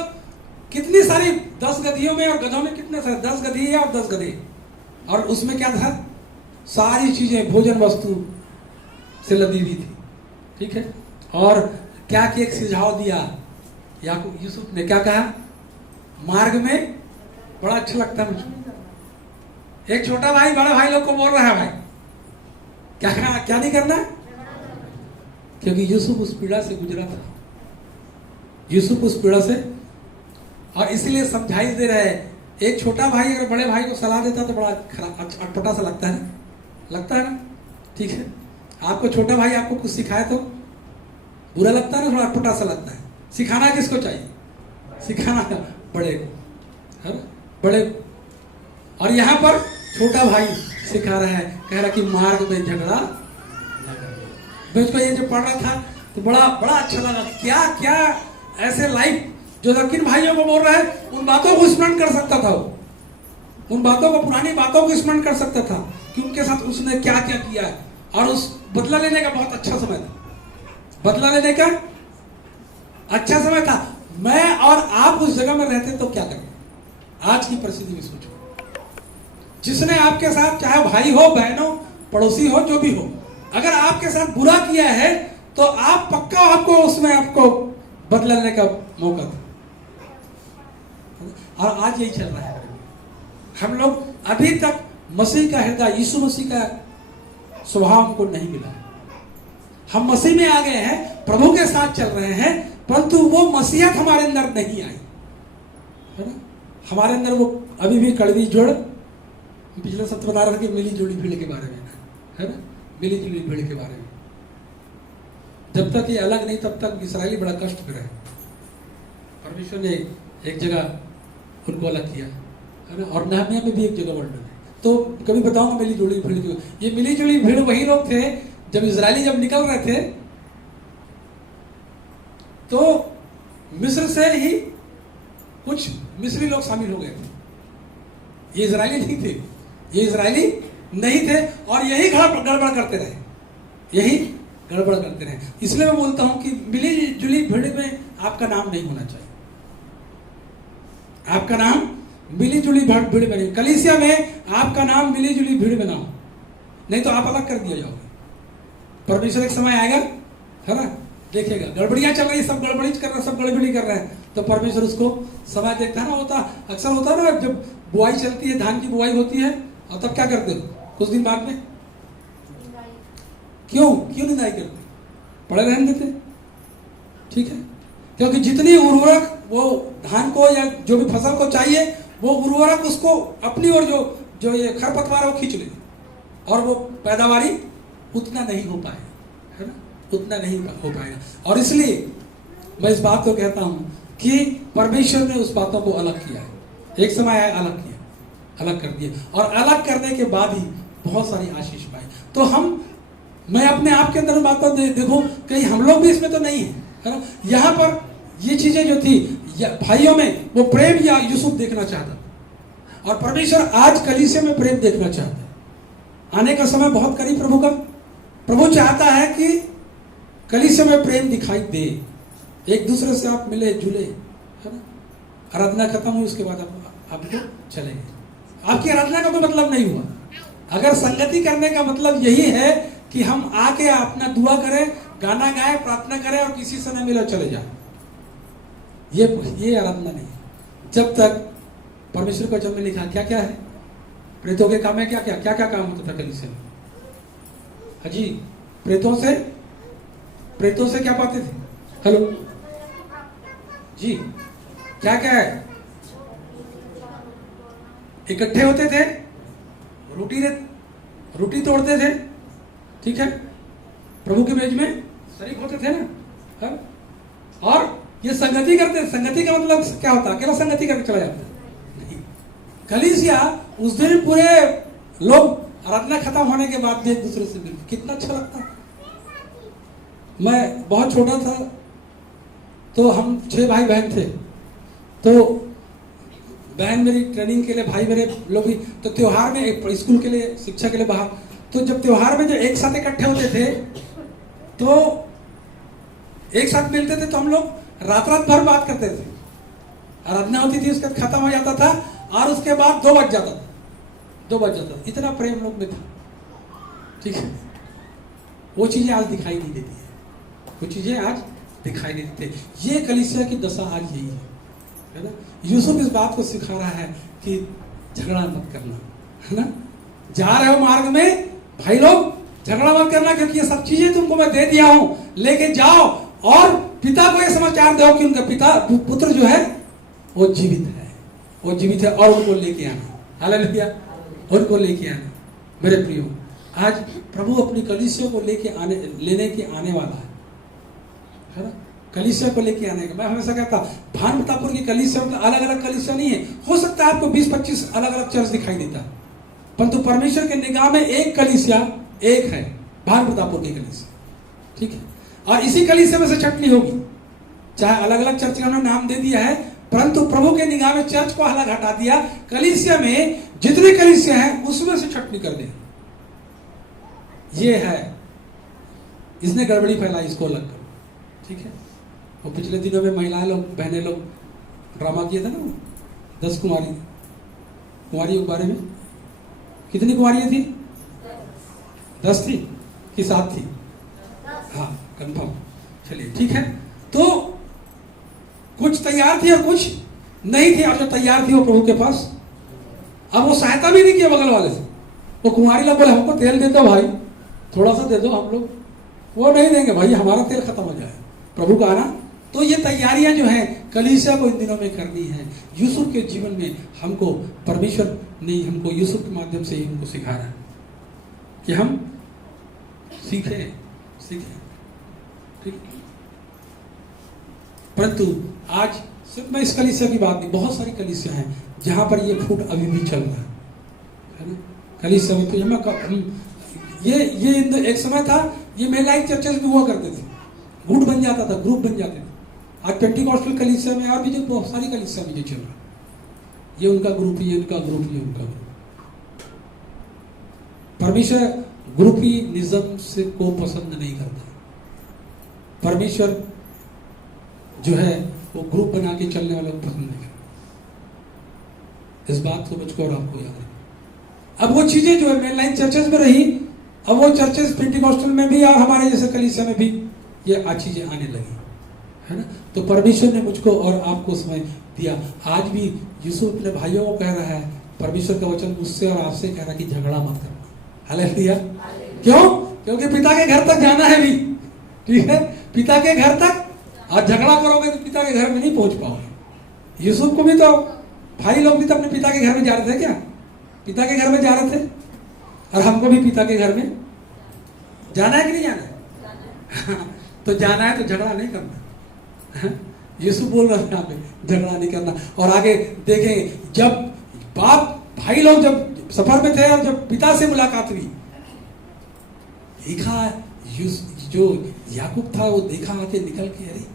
कितनी सारी 10 गधियों में और गधों में कितने सारे 10 गधी है और 10 गधे, और उसमें क्या था, सारी चीजें भोजन वस्तु से लदी हुई थी। ठीक है, और क्या कि एक सुझाव दिया याकूब, यूसुफ ने क्या कहा, मार्ग में बड़ा अच्छा लगता है मुझे। एक छोटा भाई बड़ा भाई लोग को बोल रहा है भाई क्या नहीं करना, क्योंकि यूसुफ उस पीड़ा से गुजरा था, यूसुफ उस पीड़ा से, और इसलिए समझाई दे रहे हैं। एक छोटा भाई अगर बड़े भाई को सलाह देता तो बड़ा अटपटा सा लगता है ना। ठीक है, आपको छोटा भाई आपको कुछ सिखाए तो बुरा लगता है ना, थोड़ा अटपटा सा लगता है। सिखाना किसको चाहिए, सिखाना बड़े को, है ना, बड़े। और यहाँ पर छोटा भाई सिखा रहा है, कह रहा कि मार्ग में झगड़ा। मैं उसको ये जो पढ़ रहा था तो बड़ा अच्छा लगा। क्या क्या ऐसे लाइव जो दक्षिण भाइयों को बोल रहा है, उन बातों को स्मरण कर सकता था वो, उन बातों को, पुरानी बातों को स्मरण कर सकता था कि उनके साथ उसने क्या क्या किया है। और उस बदला लेने का बहुत अच्छा समय था, बदला लेने का अच्छा समय था। मैं और आप उस जगह में रहते तो क्या करें? आज की परिस्थिति में सोचो, जिसने आपके साथ, चाहे भाई हो, बहन हो, पड़ोसी हो, जो भी हो, अगर आपके साथ बुरा किया है तो आप पक्का, आपको उसमें आपको बदला लेने का मौका था। और आज यही चल रहा है। हम लोग अभी तक मसीह का हृदय, यीशु मसीह का स्वभाव हमको नहीं मिला। हम मसीह में आ गए हैं, प्रभु के साथ चल रहे हैं, परंतु वो मसीहत हमारे अंदर नहीं आई, है ना। हमारे अंदर वो अभी भी कड़वी जोड़, पिछले सत्र बता रहे थे कि मिली जुली भीड़ के बारे में, है ना, मिली जुली भीड़ के बारे में। जब तक ये अलग नहीं, तब तक इस्राएली बड़ा कष्ट में रहे। परमेश्वर ने एक जगह उनको अलग किया, है ना। और नहमिया में भी एक जगह वर्णन है, तो कभी बताऊंगा मिली जुली भीड़ की। ये मिली जुली भीड़ वही लोग थे जब इजरायली जब निकल रहे थे तो मिस्र से ही कुछ मिस्री लोग शामिल हो गए थे। ये इजरायली नहीं थे, ये इजरायली नहीं थे, और यही गड़बड़ करते रहे, यही गड़बड़ करते रहे। इसलिए मैं बोलता हूं कि मिली जुली भीड़ में आपका नाम नहीं होना चाहिए, आपका नाम मिली जुली भीड़ में नहीं। कलीसिया में आपका नाम मिली जुली भीड़ में ना हो, नहीं तो आप अलग कर दिया जाओगे। परमेश्वर एक समय आएगा, है ना, देखेगा गड़बड़ियां चल रही, सब गड़बड़ी कर रहे हैं, सब गड़बड़ी कर रहे हैं, तो परमेश्वर उसको समय देखता है ना। होता अक्सर होता है ना, जब बुआई चलती है, धान की बुआई होती है, और तब क्या करते हो कुछ दिन बाद में? क्यों निंदाई करते? पड़े रहने देते, ठीक है। क्योंकि जितनी उर्वरक वो धान को या जो भी फसल को चाहिए, वो उर्वरक उसको अपनी ओर जो ये खरपतवार वो खींच ले, और वो पैदावारी उतना नहीं हो पाएगा, है ना, उतना नहीं हो पाएगा। और इसलिए मैं इस बात को कहता हूं कि परमेश्वर ने उस बातों को अलग किया है। एक समय आया, अलग किया, अलग कर दिया, और अलग करने के बाद ही बहुत सारी आशीष पाई। तो मैं अपने आप के अंदर बात देखो, कहीं हम लोग भी इसमें तो नहीं है ना। यहाँ पर ये चीजें जो थी भाइयों में, वो प्रेम या यूसुफ देखना चाहता, और परमेश्वर आज कलीसिया में प्रेम देखना चाहता है। आने का समय बहुत करीब प्रभु का। प्रभु चाहता है कि कलीसिया में प्रेम दिखाई दे, एक दूसरे से आप मिले जुले, है ना। आराधना खत्म हुई, उसके बाद आप चले गए, आपकी आराधना का कोई मतलब नहीं हुआ। अगर संगति करने का मतलब यही है कि हम आके अपना दुआ करें, गाना गाएं, प्रार्थना करें, और किसी से न मिले चले जाए, ये आराधना नहीं है। जब तक परमेश्वर को जब में लिखा क्या क्या है, प्रेतों के काम है, क्या क्या काम होता था कलीसिया में? हाजी, प्रेतों से क्या पाते थे? हेलो जी, क्या क्या है? इकट्ठे होते थे, रोटी तोड़ते थे, ठीक है, प्रभु के मेज में शरीक होते थे ना, है? और ये संगति करते। संगति का मतलब क्या होता? अकेला संगति करके चला जाता नहीं। कलीसिया उस दिन पूरे लोग आराधना खत्म होने के बाद भी एक दूसरे से मिलते, कितना अच्छा लगता। मैं बहुत छोटा था तो हम 6 भाई बहन थे, तो बहन मेरी ट्रेनिंग के लिए, भाई मेरे लोग भी, तो त्योहार में स्कूल के लिए, शिक्षा के लिए बाहर, तो जब त्योहार में जो एक साथ इकट्ठे होते थे तो एक साथ मिलते थे, तो हम लोग रात भर बात करते थे। आराधना होती थी, उसके बाद खत्म हो जाता था, और उसके बाद 2 बज जाता था। इतना प्रेम लोग में था, ठीक है। वो चीजें आज दिखाई नहीं देती है, वो चीजें आज दिखाई नहीं देती। ये कलीसिया की दशा आज यही है ना। यूसुफ इस बात को सिखा रहा है कि झगड़ा मत करना, है ना। जा रहे हो मार्ग में, भाई लोग झगड़ा मत करना, क्योंकि ये सब चीजें तुमको मैं दे दिया हूं, लेके जाओ, और पिता को ये समाचार दो कि उनका पुत्र जो है वो जीवित है, और उनको लेके आना। हालेलुया, उनको लेके आना। मेरे प्रियो, आज प्रभु अपनी कलीसिया को लेने के आने वाला है ना। कलीसिया को लेके आने का, मैं हमेशा कहता, भानप्रतापपुर की कलीसिया मतलब अलग अलग कलीसिया नहीं है। हो सकता है आपको 20-25 अलग अलग चर्च दिखाई देता है, परंतु परमेश्वर के निगाह में एक कलीसिया एक है, भानप्रतापपुर की कलीसिया, ठीक है। और इसी कलीसिया में से छटनी होगी, चाहे अलग अलग चर्च का उन्होंने नाम दे दिया है, परंतु प्रभु के निगाह में चर्च को अलग हटा दिया। कलीसिया में जितने कलीसिया हैं उसमें से छटनी कर दी। ये है, इसने गड़बड़ी फैलाई, इसको अलग करो, ठीक है। वो पिछले दिनों में महिलाएं लोग, बहनें लोग ड्रामा किए थे ना, 10 कुंवारियों के बारे में। कितनी कुंवारियां थी? 10 थी कि 7 थी? हाँ, कंफर्म। चलिए ठीक है। तो कुछ तैयार थी और कुछ नहीं थी, और जो तैयार थी वो प्रभु के पास, अब वो सहायता भी नहीं किया बगल वाले से। वो कुंवारी लोग बोले हमको तेल दे दो भाई, थोड़ा सा दे दो हम लोग, वो नहीं देंगे भाई, हमारा तेल खत्म हो जाए, प्रभु का आना। तो ये तैयारियां जो हैं कलीसिया को इन दिनों में करनी है। यूसुफ के जीवन में हमको परमेश्वर ने हमको यूसुफ के माध्यम से ही हमको सिखाया है कि हम सीखें, ठीक। परंतु आज सिर्फ मैं इस कलीसिया की बात नहीं, बहुत सारी कलीसिया हैं जहां पर ये फूट अभी भी चल रहा है ना। कलीसिया में तो ये एक समय था, ये मेनलाइन चर्चेस भी हुआ करते थे, गुट बन जाता था, ग्रुप बन जाते थे। आज पेंटिकॉस्टल कलीसिया में और भी जो बहुत सारी कलीसिया में जो चल रहा है, ये उनका ग्रुप, ये उनका ग्रुप, ये उनका ग्रुप। परमेश्वर ग्रुपी निज़म से को पसंद नहीं करता। परमेश्वर जो है वो ग्रुप बना के चलने वालों को पसंद नहीं करता। इस बात को मुझको और आपको याद रखना। अब वो चीजें जो है मेनलाइन चर्चेस में रही, अब वो चर्चेस पेंटिकॉस्टल में भी और हमारे जैसे कलीसिया में भी ये चीजें आने लगी, है ना। तो परमेश्वर ने मुझको और आपको समय दिया। आज भी यूसुफ अपने भाइयों को कह रहा है, परमेश्वर का वचन मुझसे और आपसे कह रहा है कि झगड़ा मत करना। हालेलुया। क्यों? क्योंकि पिता के घर तक जाना है भी, ठीक है, पिता के घर तक। आज झगड़ा करोगे तो पिता के घर में नहीं पहुंच पाओगे। यूसुफ को भी तो भाई लोग भी तो अपने पिता के घर में जा रहे थे, क्या पिता के घर में जा रहे थे? और हमको भी पिता के घर में जाना है कि नहीं जाना है? तो जाना है तो झगड़ा नहीं करना। यीशु बोल रहा है यहाँ पे, झगड़ा नहीं करना। और आगे देखें, जब बाप भाई लोग जब सफर में थे और जब पिता से मुलाकात हुई, देखा जो याकूब था वो देखा आके निकल के, अरे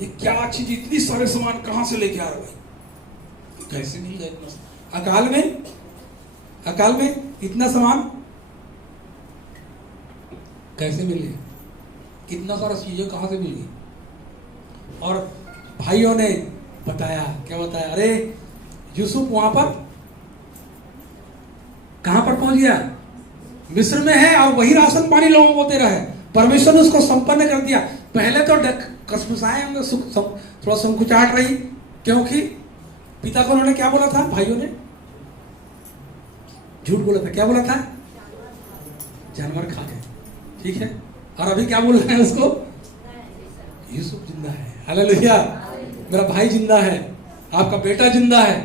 ये क्या चीज, इतनी सारे सामान कहां से लेके आ रहा भाई, कैसे मिल गए अकाल में इतना सामान कैसे मिल गया, इतना सारा चीजें कहां से मिल गई? और भाइयों ने बताया, क्या बताया? अरे यूसुफ वहां पर कहां पर पहुंच गया? मिस्र में है, और वही राशन पानी लोगों को दे रहा है। परमेश्वर ने उसको संपन्न कर दिया। पहले तो कसमसाए होंगे, थोड़ा संकुचाहट रही, क्योंकि पिता को उन्होंने क्या बोला था? भाइयों ने झूठ बोला था। क्या बोला था? जानवर खा गए, ठीक है। और अभी क्या बोल रहे हैं उसको? यूसुफ जिंदा है। हालेलुया, मेरा भाई जिंदा है, आपका बेटा जिंदा है।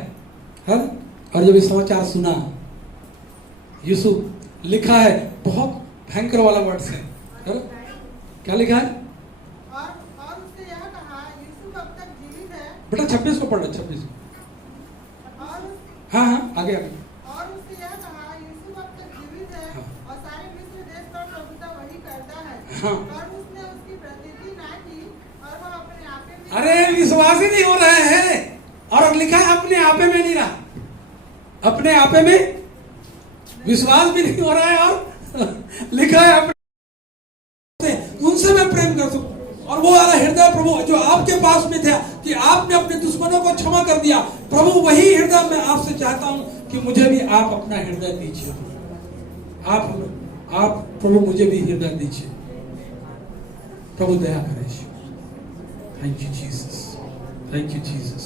और जब ये समाचार सुना, यूसुफ लिखा है बहुत भयंकर वाला वर्ड से, क्या लिखा है? और उससे यह कहा, यूसुफ अब तक जीवित है। बेटा 26 को पढ़ो, 26। हाँ आगे। और उससे यह कहा, यूसुफ अब तक जीवित है, हाँ। और सारे मिस्र देश पर प्रभुता वही करता है। हाँ। और उसने उसकी प्रतीति ना की, और वह अपने आपे में, अरे विश्वास ही नहीं हो रहे हैं। और लिखा है अपने आपे में नहीं रहा, अपने आपे में विश्वास भी नहीं हो रहा है। और लिखा है अपने उनसे मैं प्रेम कर सकूं। और वो वाला हृदय प्रभु जो आपके पास में था, कि आपने अपने दुश्मनों को क्षमा कर दिया, प्रभु वही हृदय मैं आपसे चाहता हूं कि मुझे भी आप अपना हृदय दीजिए। आप प्रभु मुझे भी हृदय दीजिए। प्रभु दया करें। Thank you Jesus, thank you Jesus,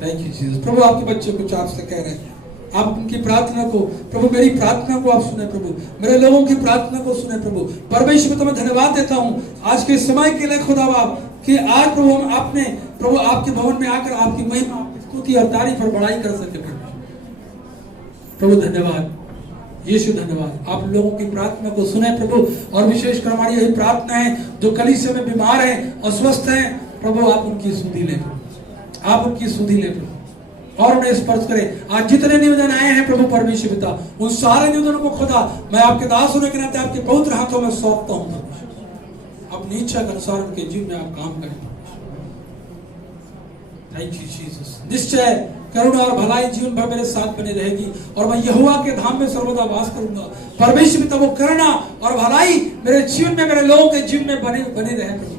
thank you Jesus. प्रभु आपके बच्चे कुछ आपसे कह रहे हैं, आप उनकी प्रार्थना को, प्रभु मेरी प्रार्थना को आप सुने, प्रभु मेरे लोगों की प्रार्थना को सुने। प्रभु परमेश्वर में तुम्हें धन्यवाद देता हूं आज के समय के लिए खुदा बाप, कि आज प्रभु हम आपने प्रभु आपके भवन में आकर आपकी महिमा, आपकी स्तुति और तारीफ और बड़ाई कर सके। प्रभु धन्यवाद, यीशु धन्यवाद। आप लोगों की प्रार्थना को सुने प्रभु, और विशेषकर हमारी यही प्रार्थना है जो कलीसिया में बीमार हैं, अस्वस्थ हैं, प्रभु आप उनकी सुधि ले, आप उनकी सुधि ले प्रभु, और उन्हें स्पर्श करें। आज जितने निवेदन आए हैं प्रभु परमेश्वर पिता, उन सारे निवेदनों को खुदा मैं आपके दास होने के नाते आपके पवित्र हाथों में सौंपता हूं। अपनी इच्छा के अनुसार उनके जीवन में आप काम करें। Thank you Jesus. निश्चय करुणा और भलाई जीवन भर मेरे साथ बने रहेगी और मैं यहोवा के धाम में सर्वदा वास करूंगा। परमेश्वर पिता वो करुणा और भलाई मेरे जीवन में, मेरे लोगों के जीवन में बने रहे प्रभु,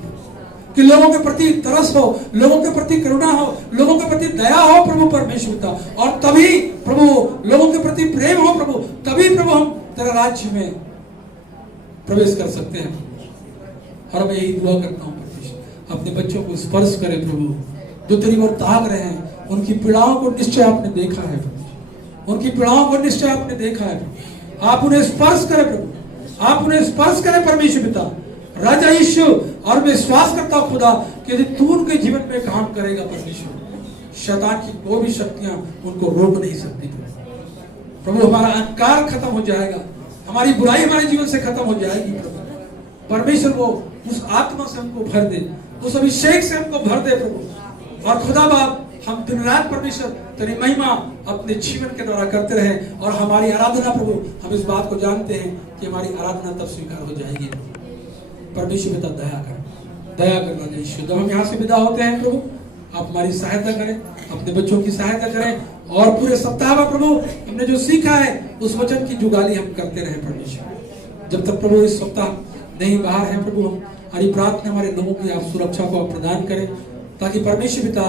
कि लोगों के प्रति तरस हो, लोगों के प्रति करुणा हो, लोगों के प्रति दया हो प्रभु परमेश्वर पिता, और तभी प्रभु लोगों के प्रति प्रेम हो प्रभु, तभी प्रभु हम तेरे राज्य में प्रवेश कर सकते हैं। और मैं यही दुआ करता हूँ परमेश्वर, अपने बच्चों को स्पर्श करे प्रभु, जो तेरी ओर ताक रहे हैं, उनकी पीड़ाओं को निश्चय आपने देखा है प्रभु, उनकी पीड़ाओं को निश्चय आपने देखा है प्रभु। आप उन्हें स्पर्श करें प्रभु, आप उन्हें स्पर्श करें परमेश्वर पिता, राजा यीशु। और मैं विश्वास करता हूं खुदा कि यदि तू उनके जीवन में काम करेगा परमेश्वर, शैतान की कोई भी शक्तियां उनको रोक नहीं सकती प्रभु। हमारा अहंकार खत्म हो जाएगा, हमारी बुराई हमारे जीवन से खत्म हो जाएगी प्रभु परमेश्वर। वो उस आत्मा से हमको भर दे, उस अभिषेक से हमको भर दे प्रभु। और खुदा बाप हम दिन रात परमेश्वर तेरी महिमा अपने जीवन के द्वारा करते रहे, और हमारी आराधना प्रभु, हम इस बात को जानते हैं कि हमारी आराधना तब स्वीकार हो जाएगी परमेश्वर पिता। दया कर राजा यीशु। जब हम यहाँ से विदा होते हैं प्रभु, आप हमारी सहायता करें, अपने बच्चों की सहायता करें, और पूरे सप्ताह में प्रभु हमने जो सीखा है उस वचन की जुगाली हम करते रहे परमेश्वर। जब तक प्रभु इस सप्ताह नहीं बाहर है प्रभु, हमारी प्रार्थना हमारे लोगों की आप सुरक्षा को आप प्रदान करें, ताकि परमेश्वर पिता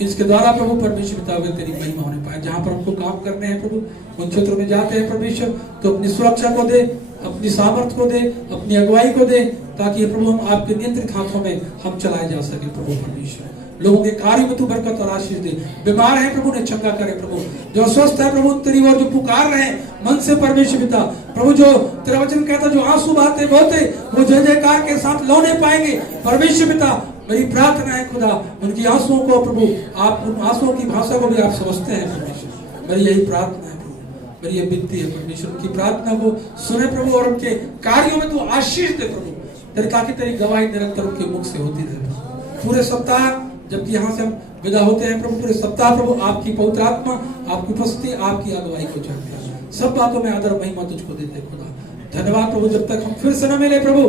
इसके द्वारा प्रभु परमेश्वर पिता वे तेरी महिमा होने पाए। जहाँ पर हमको काम करने हैं प्रभु, उन क्षेत्रों में जाते हैं परमेश्वर, तो अपनी सुरक्षा को दे, अपनी सामर्थ्य को दे, अपनी अगुवाई को दे, ताकि प्रभु हम आपके नियंत्रित हाथों में हम चलाए जा सके प्रभु परमेश्वर। लोगों के कार्य में तू बरकत और आशीष दे। बीमार है प्रभु ने चंगा करे प्रभु, जो अस्वस्थ है प्रभु तेरी ओर जो पुकार रहे मन से परमेश्वर पिता प्रभु, जो तेरा वचन कहता जो आंसू बहाते बोते वो जय जयकार के साथ लौने पाएंगे परमेश्वर पिता। मेरी प्रार्थना है खुदा, उनकी आंसुओं को प्रभु आप उन आंसुओं की भाषा को भी आप समझते हैं परमेश्वर। मेरी यही प्रार्थना है प्रभु, मेरी ये विनती है परमेश्वर, उनकी प्रार्थना को सुने प्रभु, और उनके कार्यों में तू आशीष दे प्रभु, ताकि तेरी गवाही निरंतर उनके मुख से होती रहे पूरे सप्ताह। जबकि यहाँ से हम विदा होते हैं प्रभु, पूरे सप्ताह प्रभु आपकी पवित्र आत्मा, आपकी उपस्थिति, आपकी अगुवाई को चाहते हैं। सब बातों में आदर महिमा तुझको देते खुदा। धन्यवाद प्रभु, जब तक हम फिर से न मिले प्रभु,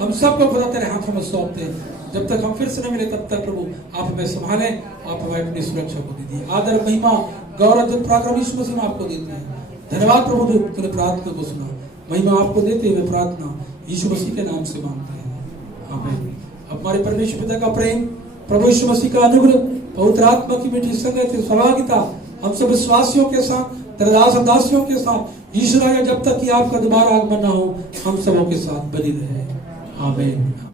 हम सबको खुदा तेरे हाथों में सौंपते हैं। जब तक हम फिर से न मिले तब तक प्रभु आप हमें संभालें, आप हमें अपनी सुरक्षा को दीजिए। आदर महिमा गौरव पराक्रम यीशु मसीह में आपको देते हैं। धन्यवाद प्रभु, जो तूने प्रार्थना को सुना। महिमा आपको देते हुए प्रार्थना यीशु मसीह के नाम से मांगते हैं, आमीन। हमारे परमेश्वर पिता का प्रेम, प्रभु यीशु मसीह का अनुग्रह, पवित्र आत्मा की मीठी संगत, सहभागिता हम सब विश्वासियों के साथ, तेरे दास और दासियों के साथ यीशु राजा जब तक कि आपका दोबारा आगमन न हो, हम सबों के साथ बनी रहे, आमीन।